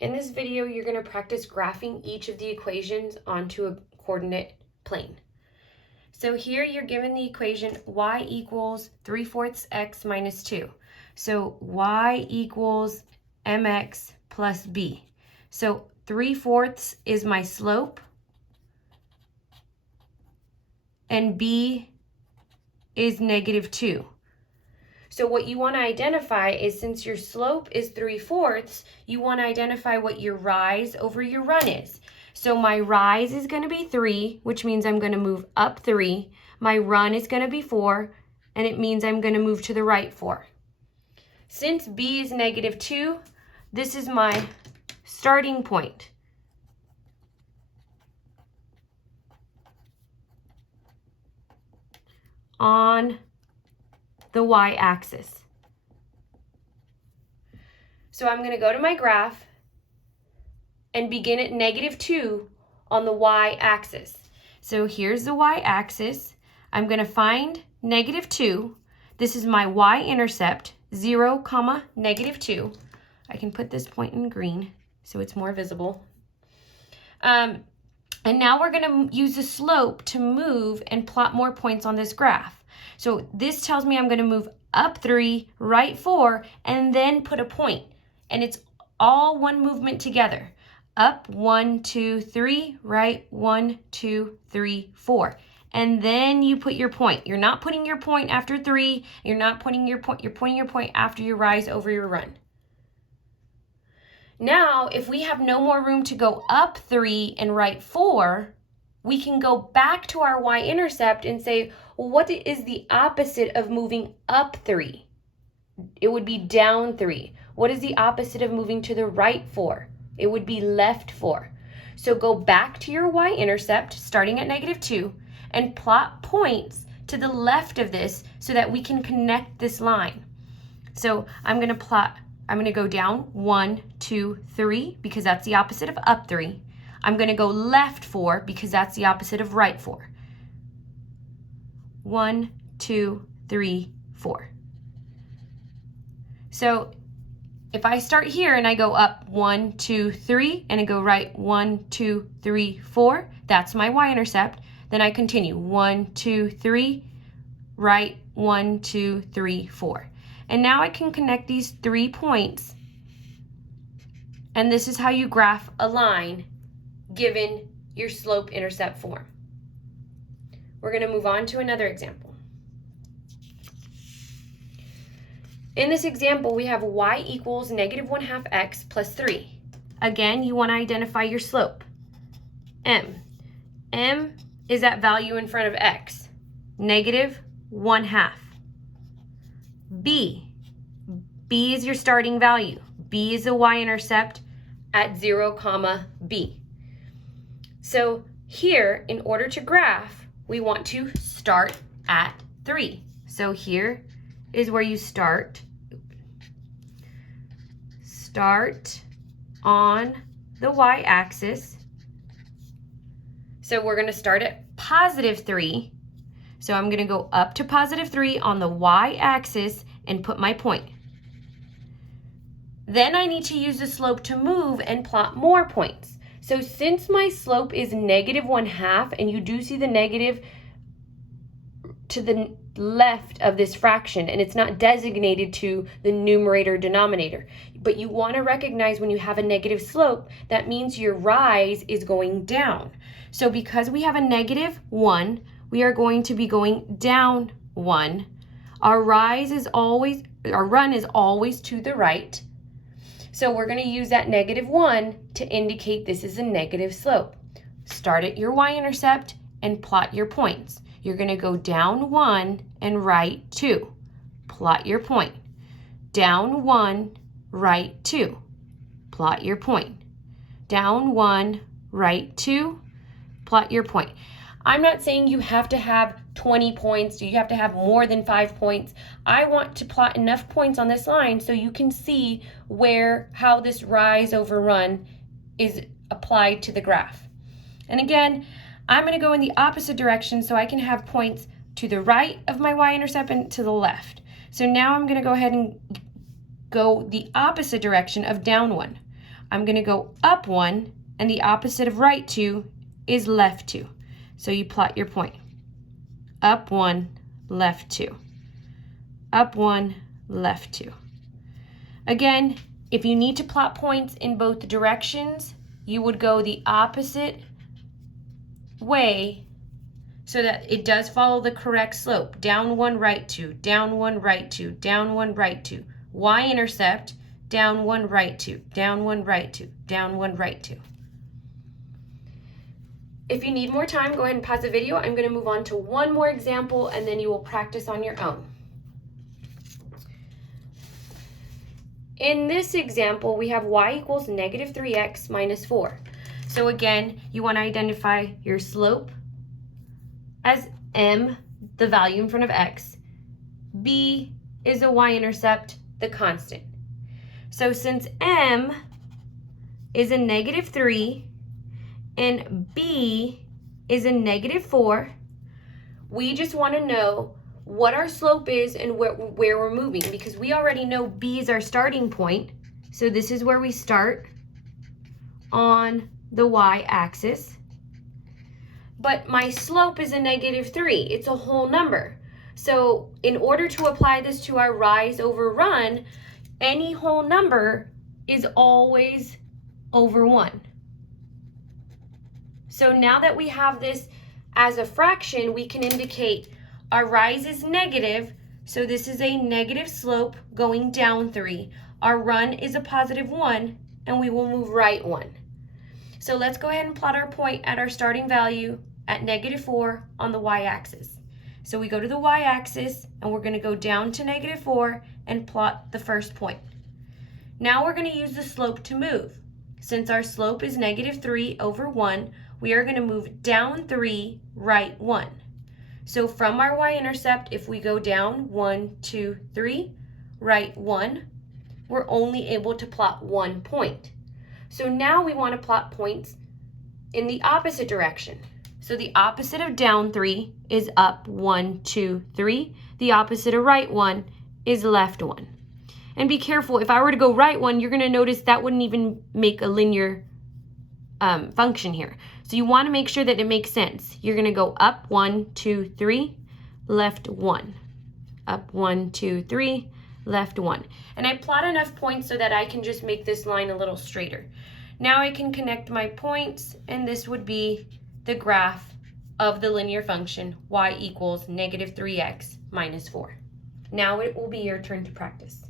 In this video, you're going to practice graphing each of the equations onto a coordinate plane. So here you're given the equation y equals 3/4 x minus 2. So y equals mx plus b. So 3/4 is my slope, and b is -2. So what you want to identify is, since your slope is 3/4, you want to identify what your rise over your run is. So my rise is going to be 3, which means I'm going to move up 3. My run is going to be 4, and it means I'm going to move to the right 4. Since b is -2, this is my starting point. On the y-axis. So I'm going to go to my graph and begin at -2 on the y-axis. So here's the y-axis. I'm going to find -2. This is my y-intercept, 0, -2. I can put this point in green so it's more visible. And now we're going to use the slope to move and plot more points on this graph. So this tells me I'm going to move up 3, right 4, and then put a point. And it's all one movement together. Up 1, 2, 3, right 1, 2, 3, 4. And then you put your point. You're not putting your point after 3. You're not putting your point. You're putting your point after your rise over your run. Now, if we have no more room to go up 3 and right 4, we can go back to our y-intercept and say, well, what is the opposite of moving up 3? It would be down 3. What is the opposite of moving to the right 4? It would be left 4. So go back to your y-intercept, starting at -2, and plot points to the left of this so that we can connect this line. So I'm going to go down 1, 2, 3, because that's the opposite of up 3. I'm going to go left 4 because that's the opposite of right 4. 1, 2, 3, 4. So if I start here and I go up 1, 2, 3, and I go right 1, 2, 3, 4, that's my y-intercept. Then I continue 1, 2, 3, right 1, 2, 3, 4. And now I can connect these 3 points, and this is how you graph a line given your slope-intercept form. We're going to move on to another example. In this example, we have y equals -1/2 x plus 3. Again, you want to identify your slope. M. M is that value in front of x, -1/2. B. B is your starting value. B is the y-intercept at 0, b. So here, in order to graph, we want to start at 3. So here is where you start. Start on the y-axis. So we're going to start at +3. So I'm going to go up to +3 on the y-axis and put my point. Then I need to use the slope to move and plot more points. So since my slope is -1/2, and you do see the negative to the left of this fraction, and it's not designated to the numerator denominator, but you want to recognize when you have a negative slope, that means your rise is going down. So because we have a -1, we are going to be going down 1. Our run is always to the right. So we're going to use that -1 to indicate this is a negative slope. Start at your y-intercept and plot your points. You're going to go down 1 and right 2. Plot your point. Down 1, right 2. Plot your point. Down 1, right 2. Plot your point. I'm not saying you have to have 20 points. You have to have more than 5 points. I want to plot enough points on this line so you can see how this rise over run is applied to the graph. And again, I'm going to go in the opposite direction so I can have points to the right of my y-intercept and to the left. So now I'm going to go ahead and go the opposite direction of down 1. I'm going to go up 1, and the opposite of right 2 is left 2. So you plot your point. Up 1, left 2. Up 1, left 2. Again, if you need to plot points in both directions, you would go the opposite way so that it does follow the correct slope. Down 1, right 2, down 1, right 2, down 1, right 2. Y-intercept, down 1, right 2, down 1, right 2, down 1, right 2. If you need more time, go ahead and pause the video. I'm going to move on to one more example, and then you will practice on your own. In this example, we have y equals negative 3x minus 4. So again, you want to identify your slope as m, the value in front of x. B is a y-intercept, the constant. So since m is a negative 3 and b is a negative 4, we just want to know what our slope is and where we're moving, because we already know B is our starting point. So this is where we start on the y-axis. But my slope is a negative 3. It's a whole number. So in order to apply this to our rise over run, any whole number is always over 1. So now that we have this as a fraction, we can indicate our rise is negative, so this is a negative slope going down 3. Our run is a positive 1, and we will move right 1. So let's go ahead and plot our point at our starting value at negative 4 on the y-axis. So we go to the y-axis, and we're going to go down to negative 4 and plot the first point. Now we're going to use the slope to move. Since our slope is negative 3 over 1, we are going to move down 3, right 1. So from our y-intercept, if we go down 1, 2, 3, right 1, we're only able to plot 1 point. So now we want to plot points in the opposite direction. So the opposite of down 3 is up 1, 2, 3. The opposite of right 1 is left 1. And be careful, if I were to go right 1, you're going to notice that wouldn't even make a linear function here. So you want to make sure that it makes sense. You're going to go up 1, 2, 3, left 1. Up 1, 2, 3, left 1. And I plot enough points so that I can just make this line a little straighter. Now I can connect my points, and this would be the graph of the linear function y equals negative 3x minus 4. Now it will be your turn to practice.